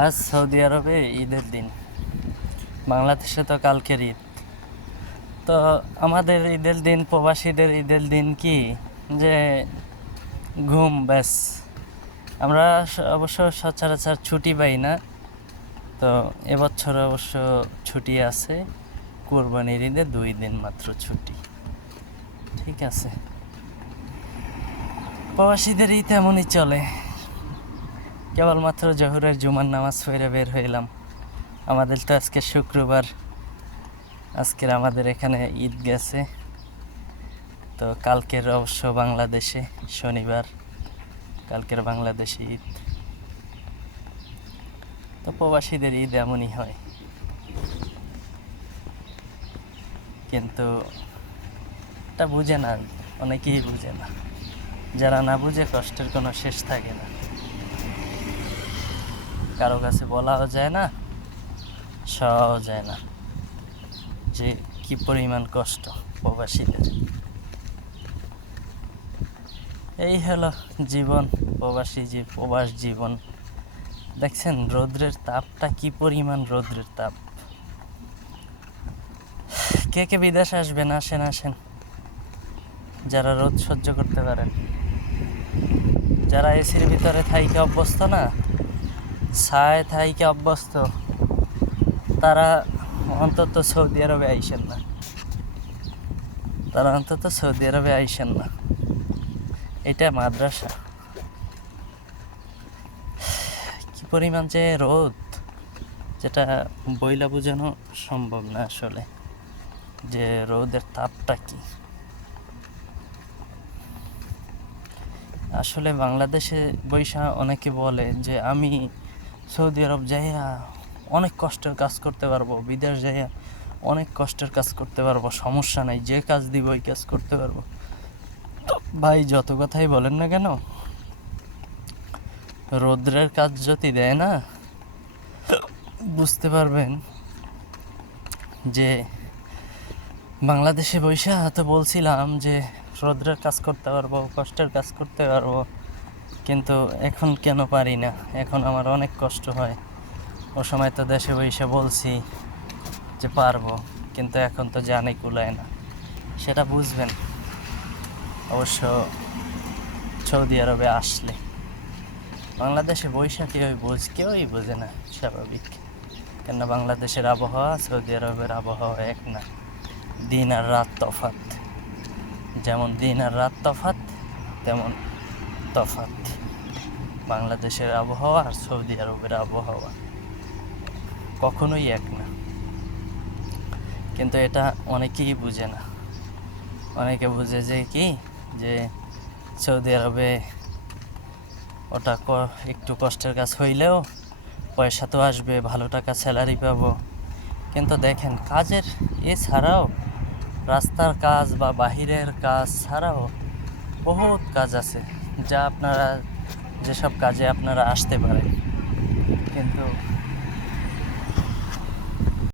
আজ সৌদি আরবে ঈদের দিন, বাংলাদেশে তো কালকের ঈদ। তো আমাদের ঈদের দিন, প্রবাসীদের ঈদের দিন কি যে ঘুম, ব্যাস। আমরা অবশ্য সচরাচর ছুটি পাই না, তো এবছর অবশ্য ছুটি আছে। কোরবানির ঈদে 2 দিন মাত্র ছুটি, ঠিক আছে। প্রবাসীদের ঈদ এমনই চলে। কেবলমাত্র জহুরের জুমার নামাজ পড়ে বের হইলাম। আমাদের তো আজকে শুক্রবার, আজকের আমাদের এখানে ঈদ গেছে। তো কালকের অবশ্য বাংলাদেশে শনিবার, কালকের বাংলাদেশে ঈদ। তো প্রবাসীদের ঈদ এমনই হয়, কিন্তু এটা বুঝে না, অনেকেই বুঝে না। যারা না বুঝে কষ্টের কোনো শেষ থাকে না, কারো কাছে বলাও যায় না, সওয়াও যায় না যে কি পরিমাণ কষ্ট প্রবাসীদের। এই হলো জীবন, প্রবাস জীবন। দেখছেন রৌদ্রের তাপটা, কি পরিমাণ রৌদ্রের তাপ। কে কে বিদেশে আসবেন, আসেন আসেন, যারা রোদ সহ্য করতে পারেন। যারা এসির ভিতরে থাইকে অভ্যস্ত না, ছায় থাইকে অভ্যস্ত, তারা অন্তত সৌদি আরবে আইসেন না, এটা মাদ্রাসা। কি পরিমাণ যে রোদ, যেটা বইলা বোঝানো সম্ভব না আসলে, যে রোদের তাপটা কি। আসলে বাংলাদেশে বৈশা অনেকে বলে যে আমি সৌদি আরব যাইয়া অনেক কষ্টের কাজ করতে পারবো, বিদেশ যাইয়া অনেক কষ্টের কাজ করতে পারবো, সমস্যা নাই, যে কাজ দিব ওই কাজ করতে পারবো। ভাই, যত কথাই বলেন না কেন, রৌদ্রের কাজ যদি দেয় না, বুঝতে পারবেন যে বাংলাদেশে বৈশা তো বলছিলাম যে রৌদ্রের কাজ করতে পারবো, কষ্টের কাজ করতে পারবো, কিন্তু এখন কেন পারি না, এখন আমার অনেক কষ্ট হয়। ও সময় তো দেশে বৈশা বলছি যে পারবো, কিন্তু এখন তো জানে কুলায় না। সেটা বুঝবেন অবশ্য সৌদি আরবে আসলে। বাংলাদেশে বৈশা কেউই বোঝে না, স্বাভাবিক। কেন বাংলাদেশের আবহাওয়া সৌদি আরবের আবহাওয়া এক না, দিন আর রাত তফাৎ। যেমন দিন আর রাত তফাৎ, তেমন তফাৎ বাংলাদেশের আবহাওয়া আর সৌদি আরবের আবহাওয়া, কখনোই এক না। কিন্তু এটা অনেকেই বুঝে না। অনেকে বুঝে যে কি, যে সৌদি আরবে ওটা একটু কষ্টের কাজ হইলেও পয়সা তো আসবে, ভালো টাকা স্যালারি পাবো। কিন্তু দেখেন, কাজের এছাড়াও, রাস্তার কাজ বা বাহিরের কাজ ছাড়াও বহুত কাজ আছে, যা যেসব কাজে আপনারা আসতে পারেন, কিন্তু